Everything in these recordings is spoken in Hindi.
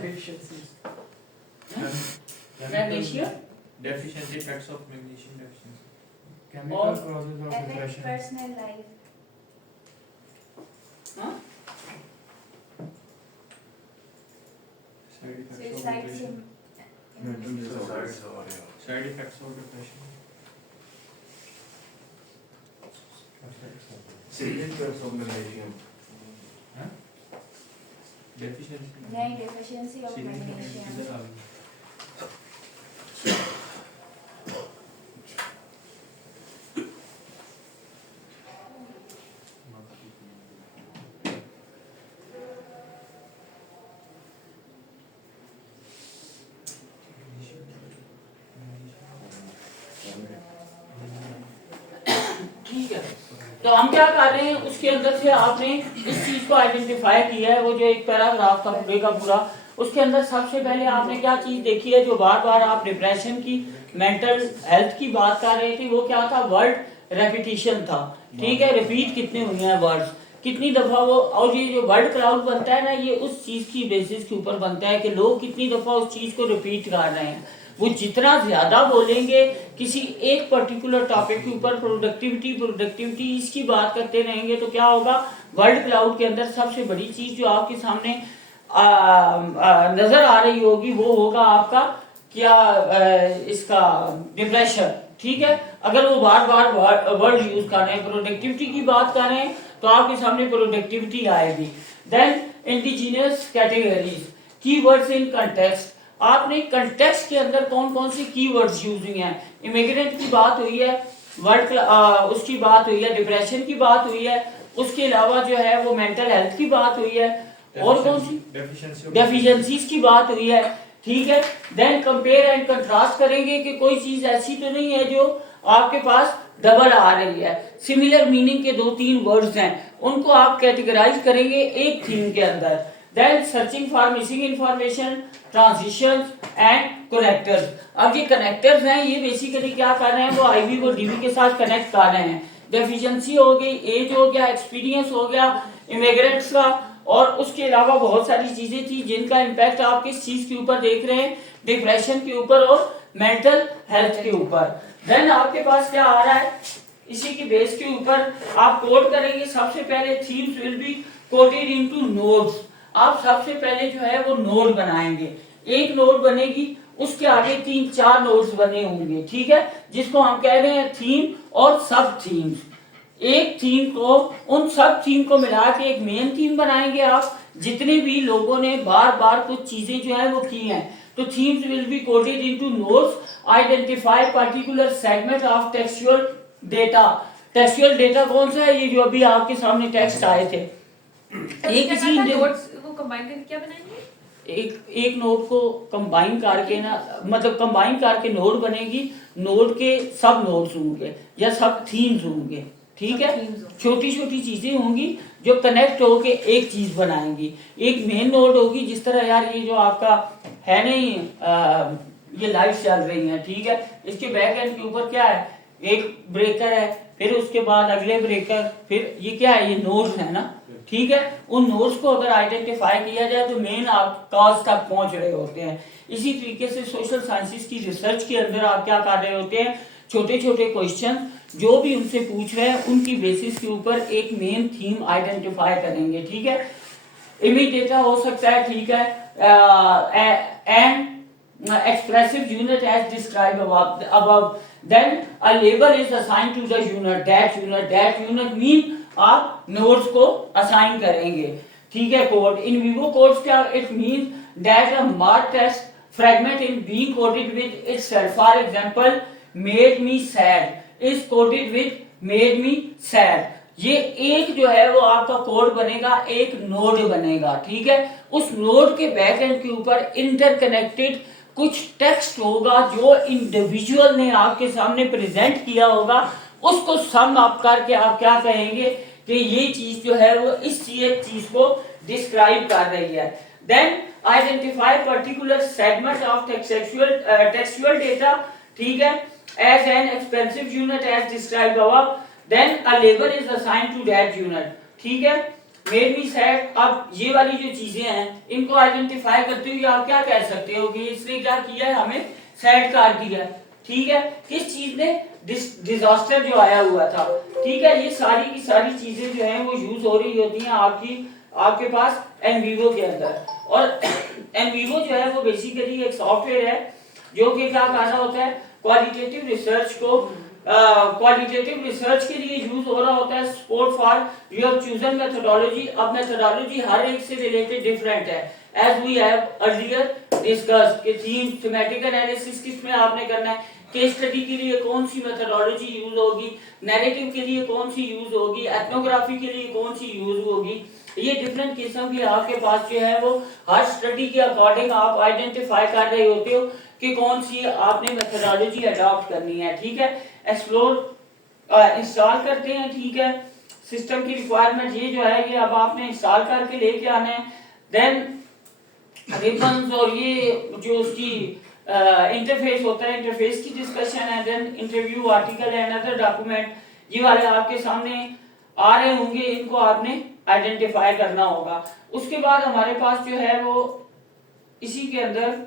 deficiencies. Magnesium deficiency, effects of magnesium deficiency. Chemical causes of Affect depression. personal life. हाँ Side effects of Suicide depression. Mental disorders. Side effects of depression. Significance of magnesium. Deficiency. नहीं, deficiency of Significant magnesium. इधर आ गई. ठीक है। तो हम क्या कर रहे हैं, उसके अंदर से आपने इस चीज को आइडेंटिफाई किया है, वो जो एक पैराग्राफ था पूरे का पूरा, उसके अंदर सबसे पहले आपने क्या चीज देखी है, जो बार बार आप डिप्रेशन की, मेंटल हेल्थ की बात कर रहे थे, वो क्या था, वर्ड रेपिटेशन था। ठीक है, रिपीट कितने हुए हैं वर्ड्स, कितनी दफा वो, और ये जो वर्ड क्लाउड बनता है ना, ये उस चीज की बेसिस के ऊपर बनता है कि लोग कितनी दफा उस चीज को रिपीट कर रहे हैं। वो जितना ज्यादा बोलेंगे किसी एक पर्टिकुलर टॉपिक के ऊपर, प्रोडक्टिविटी इसकी बात करते रहेंगे, तो क्या होगा, वर्ड क्लाउड के अंदर सबसे बड़ी चीज जो आपके सामने नजर आ रही होगी, वो होगा आपका क्या, इसका डिप्रेशन। ठीक है, अगर वो बार बार वर्ड यूज कर रहे हैं, प्रोडक्टिविटी की बात कर रहे हैं, तो आपके सामने प्रोडक्टिविटी आएगी। Then indigenous categories, keywords in context, आपने कंटेक्स्ट के अंदर कौन कौन सी कीवर्ड्स यूज हुई हैं, इमिग्रेंट की बात हुई है, वर्ड उसकी बात हुई है, डिप्रेशन की बात हुई है, उसके अलावा जो है वो मेंटल हेल्थ की बात हुई है, और कौन सी डेफिशिएंसीज की बात हुई है। ठीक है, देन कंपेयर एंड कंट्रास्ट करेंगे कि कोई चीज ऐसी तो नहीं है जो आपके पास डबल आ रही है, सिमिलर मीनिंग के 2-3 वर्ड्स हैं, उनको आप कैटेगराइज करेंगे एक थीम के अंदर। Then searching for missing information, transitions and connectors. अब ये कनेक्टर्स हैं, ये बेसिकली क्या कर रहे हैं, वो आईवी को डीवी के साथ कनेक्ट कर रहे हैं। डेफिशिएंसी हो गई, एज हो गया, एक्सपीरियंस हो गया, इमिग्रेंट्स का, और उसके अलावा बहुत सारी चीजें थी जिनका इम्पैक्ट आप किस चीज के ऊपर देख रहे हैं, डिप्रेशन के ऊपर और मेंटल हेल्थ के ऊपर। देन आपके पास क्या आ रहा है, इसी की बेस के ऊपर आप कोड करेंगे। सबसे पहले themes will be coded into nodes. आप सबसे पहले जो है वो नोड बनाएंगे, एक नोड बनेगी, उसके आगे 3-4 नोड्स बने होंगे। ठीक है, जिसको हम कह रहे हैं थीम और सब थीम्स। एक थीम को, उन सब थीम को मिला के एक मेन थीम बनाएंगे आप, जितने भी लोगों ने बार बार कुछ चीजें जो है वो की हैं। तो themes will be coded into nodes, identify particular segment of textual data. Textual data कौन सा है, ये जो अभी आपके सामने टेक्स्ट आए थे, एक इसी नोट्स को कंबाइन करके क्या बनाएंगे, एक नोड को कंबाइन करके ना, मतलब कंबाइन करके नोड बनेगी, नोड के सब नोड्स होंगे या सब थीम्स होंगे। ठीक है, छोटी छोटी चीजें होंगी जो कनेक्ट होके एक चीज बनाएंगी। एक मेन नोड होगी, जिस तरह यार ये जो आपका है नहीं, ये लाइट्स चल रही हैं, ठीक है, इसके बैक एंड के ऊपर क्या है, एक ब्रेकर है, फिर उसके बाद अगले ब्रेकर, फिर ये क्या है, ये नोड्स है ना। ठीक है, उन नोड्स को अगर आइडेंटिफाई किया जाए तो मेन आप कॉज तक पहुंच रहे होते हैं। इसी तरीके से सोशल साइंसेस की रिसर्च के अंदर आप क्या कर रहे होते हैं, छोटे छोटे क्वेश्चन जो भी उनसे पूछ रहे हैं उनकी बेसिस के ऊपर एक मेन थीम आइडेंटिफाई करेंगे। ठीक है, इमेज डेटा हो सकता है, ठीक है, and expressive unit as described above. Then a label is assigned to the unit. That unit mean आप नोड्स को असाइन करेंगे। ठीक है, कोड इन विवो कोड्स क्या, it means that a mark text fragment in being coded with itself. For example, made me sad is coded with made me sad. ये एक जो है वो आपका कोड बनेगा, एक नोड बनेगा। ठीक है, उस नोड के बैक एंड के ऊपर इंटरकनेक्टेड कुछ टेक्स्ट होगा जो इंडिविजुअल ने आपके सामने प्रेजेंट किया होगा, उसको सम अप करके आप क्या कहेंगे कि ये चीज जो है वो इस चीज को डिस्क्राइब कर रही है। Then identify particular segment of textual data, ठीक है, as an expensive unit as described above. Then a label is assigned to that unit. ठीक है, मेड मी सैड। अब ये वाली जो चीजें हैं इनको आइडेंटिफाई करते हुए आप क्या कह सकते हो कि इसने क्या किया है, हमें सैड कार दिया, ठीक है। किस चीज ने, डिजास्टर जो आया हुआ था, ठीक है। ये सारी की सारी चीजें जो हैं वो यूज हो रही होती हैं आपके पास एनवीवो के अंदर। और एनवीवो जो है वो बेसिकली एक सॉफ्टवेयर है जो कि क्या करना होता है, क्वालिटेटिव रिसर्च को क्वालिटेटिव रिसर्च के लिए यूज हो रहा होता है। Support for you have chosen methodology. अब मेथोडोलॉजी हर एक से रिलेटेड डिफरेंट है, as we have earlier discuss के थीम थीमेटिक एनालिसिस किस में आपने करना है, केस स्टडी के लिए कौन सी मेथोडोलॉजी यूज होगी, नैरेटिव के लिए कौन सी यूज होगी, एथनोग्राफी के लिए कौन सी यूज होगी। ये डिफरेंट किस्म की आपके पास जो है वो हर स्टडी के अकॉर्डिंग आप आइडेंटिफाई कर रहे होते हो कि कौन सी आपने मेथोडोलॉजी अडॉप्ट करनी है, ठीक है। एक्सप्लोर इंस्टॉल करते हैं, ठीक है। सिस्टम की रिक्वायरमेंट ये जो है ये अब आपने इंस्टॉल करके लेके आना है। देन रिबन्स और ये जो उसकी इंटरफेस होता है, इंटरफेस की डिस्कशन है। Then interview article and other document ये वाले आपके सामने आ रहे होंगे, इनको आपने आइडेंटिफाई करना होगा। उसके बाद हमारे पास जो है वो इसी के अंदर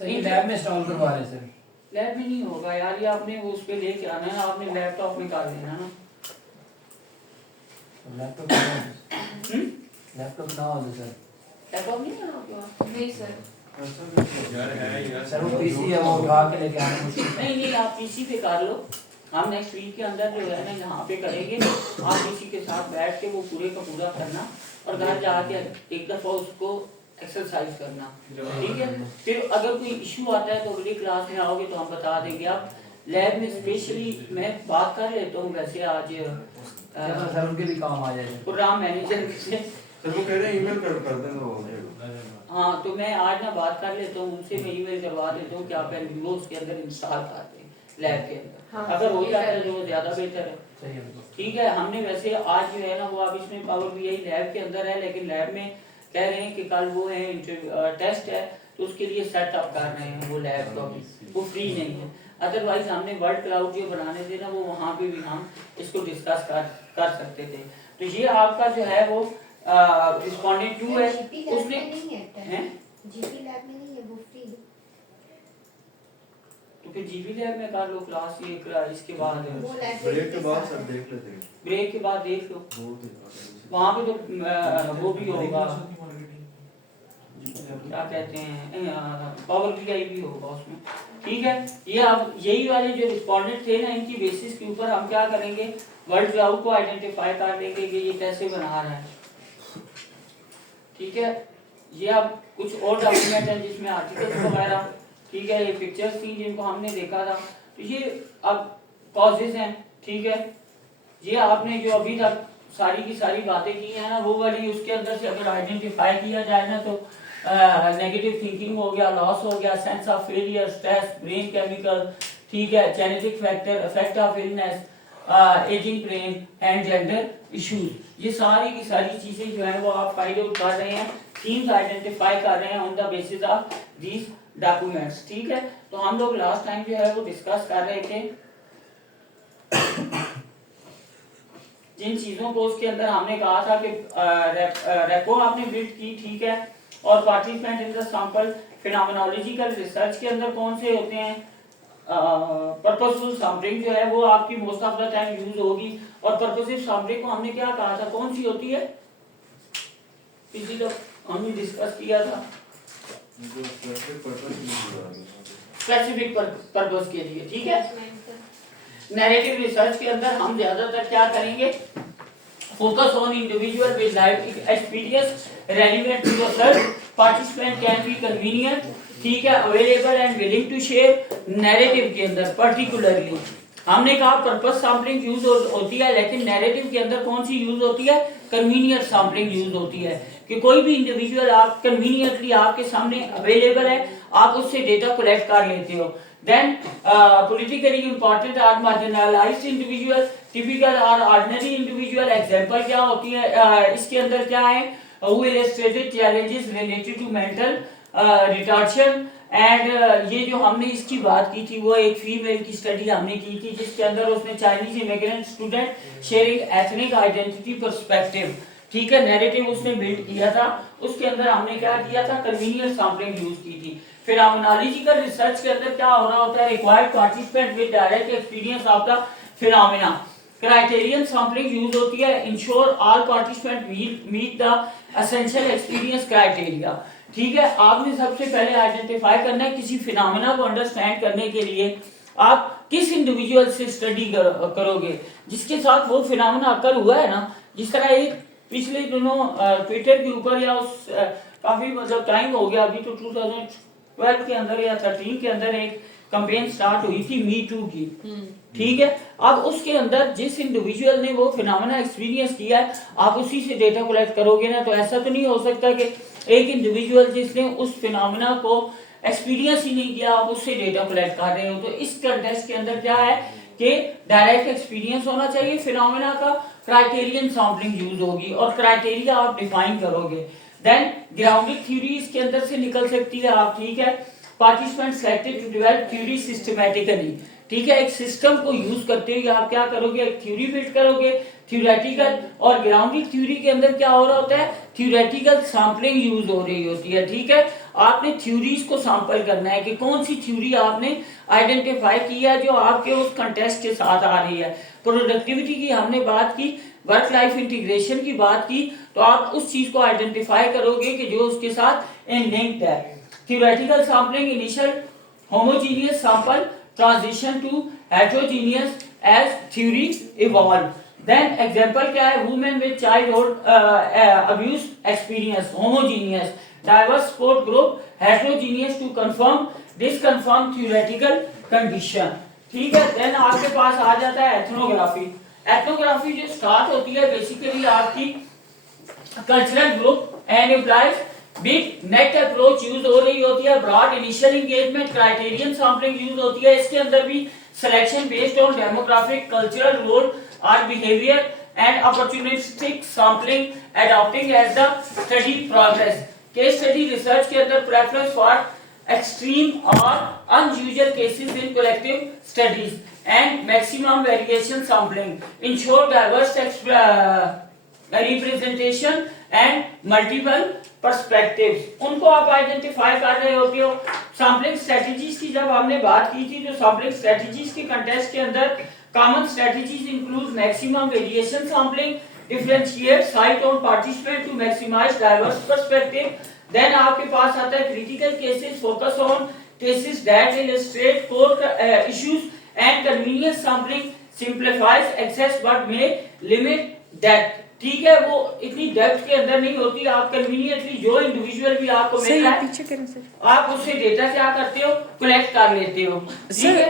सही लैब में इंस्टॉल करवा रहे हैं सर। लैब में नहीं होगा यार, ये आपने वो उस पे लेके आना है, आपने लैपटॉप निकाल लेना ना। लैपटॉप ना हो सर। लैपटॉप नहीं है आपके पास? नहीं सर, यार है यार सर वो पीसी है वो उठा के लेके आना मुश्किल है। नहीं आप पीसी पे कर लो, हम नेक्स्ट वीक के अंदर जो है ना यहाँ पे करेंगे। आप किसी के साथ बैठ के वो पूरे का पूरा करना और घर जाके एक दफा उसको एक्सरसाइज करना, ठीक है। फिर अगर कोई इशू आता है तो अगली क्लास में आओगे तो हम बता देंगे। आप लैब में स्पेशली मैं बात कर लेता हूँ वैसे आज सर उनके भी काम आ जाएगा। प्रोग्राम मैनेजर से, सर वो कह रहे हैं ईमेल कर देंगे वो हो जाएगा। हाँ तो मैं आज ना बात कर लेता हूँ उनसे, मैं ईमेल करवा देता हूँ कि आप एनवीओ उसके अंदर इंस्टॉल कर दें लैब के अंदर। हाँ, अगर हो जाता है तो वो ज्यादा बेहतर है, सही है। ठीक है। हमने वैसे आज जो है ना वो अब इसमें पावर बीआई लैब के अंदर है, लेकिन लैब में कह रहे हैं कि कल वो है टेस्ट है तो उसके लिए सेटअप कर रहे हैं वो लैब का भी, वो फ्री नहीं है। अदरवाइज हमने वर्ल्ड क्लाउड जो बनाने थे ना वो वहाँ पे भी हम इसको डिस्कस कर सकते थे। तो ये आपका जो है वो रिस्पोंडेंट 2 है, उसने हैं जीपी लैब में नहीं है, वो फ्री है। तो फिर जीबी लैब में कर लो क्लास ये इसके बाद वो लैब ब्रेक के बाद सर देख लेते हैं। ब्रेक के बाद देख लो, वो दिखा देंगे। वहाँ पे तो वो भी होगा, क्या कहते हैं पावर बीआई भी होगा उसमें, ठीक है। ये अब यही वाले जो रिस्पोंडेंट थे ना इनकी बेसिस के ऊपर हम क्या करेंगे, वर्ल्ड क्लाउड को आइडेंटिफाई कर लेंगे कि ये कैसे बना रहा है, ठीक है। ये अब कुछ और डॉक्यूमेंट है जिसमें आर्टिकल्स वगैरह, ठीक है। ये पिक्चर्स थी जिनको हमने देखा था, तो ये अब कॉजेज हैं, ठीक है। ये आपने जो अभी तक सारी की सारी बातें की हैं ना वो वाली उसके अंदर से अगर आइडेंटिफाई किया जाए ना तो नेगेटिव थिंकिंग हो गया, लॉस हो गया, sense of failure, stress, brain chemical, ठीक है, genetic factor, effect of illness, ageing brain and gender issues, ये सारी की सारी चीजें जो है वो आप फाइंड आउट कर रहे हैं, थीम्स आइडेंटिफाई कर रहे हैं on the basis of these documents, ठीक है। तो हम लोग लास्ट टाइम जो है वो डिस्कस कर रहे थे जिन चीजों को उसके अंदर हमने कहा था कि रेपो आपने बिल्ड की, ठीक है। और participant in the sample phenomenological research के अंदर कौन से होते हैं, पर्पसफुल सैंपलिंग जो है वो आपकी most of the time use होगी। और पर्पसिव सैंपलिंग को हमने क्या कहा था, कौन सी होती है, पिछली तो हमने डिस्कस किया था, स्पेसिफिक पर्पस के लिए, ठीक है। नैरेटिव रिसर्च के अंदर हम ज्यादातर क्या करेंगे, focus on individual with life experience relevant to the search, participant can be convenient, ठीक है, available and willing to share. Narrative के अंदर पर्टिकुलरली हमने कहा पर्पस सैंपलिंग यूज होती है, लेकिन नैरेटिव के अंदर कौन सी यूज होती है, कन्वीनियंट सैंपलिंग यूज होती है कि कोई भी इंडिविजुअल आप कन्वीनियंटली आपके सामने अवेलेबल है, आप उससे डेटा कलेक्ट कर लेते हो। Then politically important or marginalized individual, typical or ordinary individual, example क्या होती है इसके अंदर क्या है, who illustrated challenges related to mental retardation and ये जो हमने इसकी बात की थी वो एक फीमेल की स्टडी हमने की थी जिसके अंदर उसने Chinese immigrant student sharing ethnic identity perspective, ठीक है, नैरेटिव उसने बिल्ड किया था। उसके अंदर हमने क्या किया था, कन्वीनियंस सैंपलिंग यूज की थी। फिनोमेनोलॉजिकल रिसर्च के अंदर क्या हो रहा होता है, required participant with direct experience of the phenomena, criterion sampling use होती है, ensure all participant meet the essential experience criteria, ठीक है। आपने सबसे पहले आइडेंटिफाई करना है किसी फिनोमेना को अंडरस्टैंड करने के लिए आप किस इंडिविजुअल से स्टडी करोगे जिसके साथ वो फिनोमेना अकर हुआ है ना। जिस तरह एक पिछले दिनों ट्विटर के ऊपर या उस काफी मतलब टाइम हो गया, अभी तो 2012 के अंदर या 13 के अंदर एक कैंपेन स्टार्ट हुई थी मी टू की, ठीक है। अब उसके अंदर जिस इंडिविजुअल ने वो फिनोमेना एक्सपीरियंस किया है आप उसी से डेटा कलेक्ट करोगे ना, तो ऐसा तो नहीं हो सकता कि एक इंडिविजुअल जिसने उस फिनोमेना को एक्सपीरियंस ही नहीं किया आप उससे डेटा कलेक्ट कर रहे हो। तो इस कंटेक्स्ट के अंदर क्या है कि डायरेक्ट एक्सपीरियंस होना चाहिए फिनोमेना का, क्राइटेरियन सैंपलिंग यूज होगी और क्राइटेरिया आप डिफाइन करोगे। देन ग्राउंडेड थ्योरी इसके अंदर से निकल सकती है आप, ठीक है। Participant selected to develop theory systematically, ठीक है। एक सिस्टम को यूज करते हुए आप क्या करोगे, एक थ्योरी बिल्ड करोगे थ्योरेटिकल, और ग्राउंडेड थ्योरी के अंदर क्या हो रहा होता है, थ्योरेटिकल सैंपलिंग यूज हो रही होती है, ठीक है। आपने थ्योरीज को सैंपल करना है कि कौन सी थ्योरी आपने आइडेंटिफाई की है जो आपके उस कंटेस्ट के साथ आ रही है। प्रोडक्टिविटी की हमने बात की, वर्क लाइफ इंटीग्रेशन की बात की, तो आप उस चीज को आइडेंटिफाई करोगे कि जो उसके साथ लिंक्ड है। Theoretical sampling, initial homogeneous sample, transition to heterogeneous as theory evolve. Then example क्या है, women with childhood abuse experience, homogeneous, diverse support group, heterogeneous to confirm disconfirm theoretical condition, ठीक है। देन आपके पास आ जाता है एथनोग्राफी। एथनोग्राफी जो स्टार्ट होती है बेसिकली आपकी cultural group and employees big net approach use हो रही होती है, broad initial engagement, criterion sampling use होती है। इसके अंदर भी selection based on demographic, cultural role और behaviour and opportunistic sampling adopting as the study progress. Case study research के अंदर preference for extreme or unusual cases in collective studies and maximum variation sampling, ensure diverse representation and multiple perspectives। उनको आप आइडेंटिफाई कर रहे होते हो। सैम्पलिंग स्ट्रेटजीज की जब हमने बात की थी तो सैम्पलिंग स्ट्रेटजीज के कंटेस्ट के अंदर common strategies include maximum variation sampling, differentiate site on participant to maximise diverse perspective. Then आपके पास आता है critical cases, focus on cases that illustrate core issues and convenience sampling simplifies access but may limit depth, ठीक है। वो इतनी डेप्थ के अंदर नहीं होती, आप कन्वीनियंटली जो इंडिविजुअल भी आपको मिल रहा है आप उससे डेटा क्या करते हो, कलेक्ट कर लेते हो, ठीक है।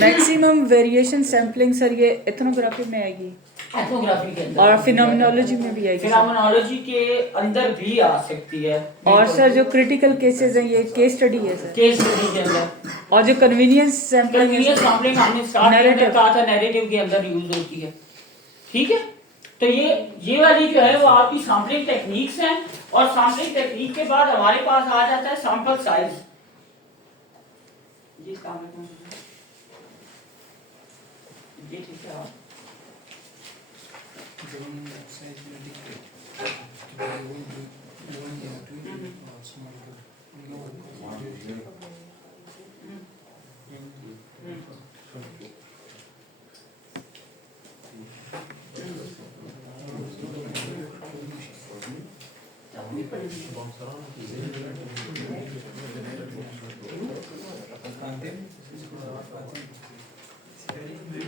मैक्सिमम वेरिएशन सैंपलिंग सर ये एथनोग्राफी में आएगी, एथनोग्राफी के अंदर और फिनोमेनोलॉजी में भी आएगी, फिनोमेनोलॉजी के अंदर भी आ सकती है। और सर जो क्रिटिकल केसेस हैं ये केस स्टडी है सर, केस स्टडी के अंदर, और जो कन्वीनियंस सैंपलिंग हमने स्टार्ट में कहा था नैरेटिव के अंदर यूज होती है, ठीक है। तो ये वाली जो है वो आपकी सैंपलिंग टेक्निक्स हैं, और सैंपलिंग टेक्निक के बाद हमारे पास आ जाता है सैंपल साइज। ये काम है कौन सा, ये ठीक है।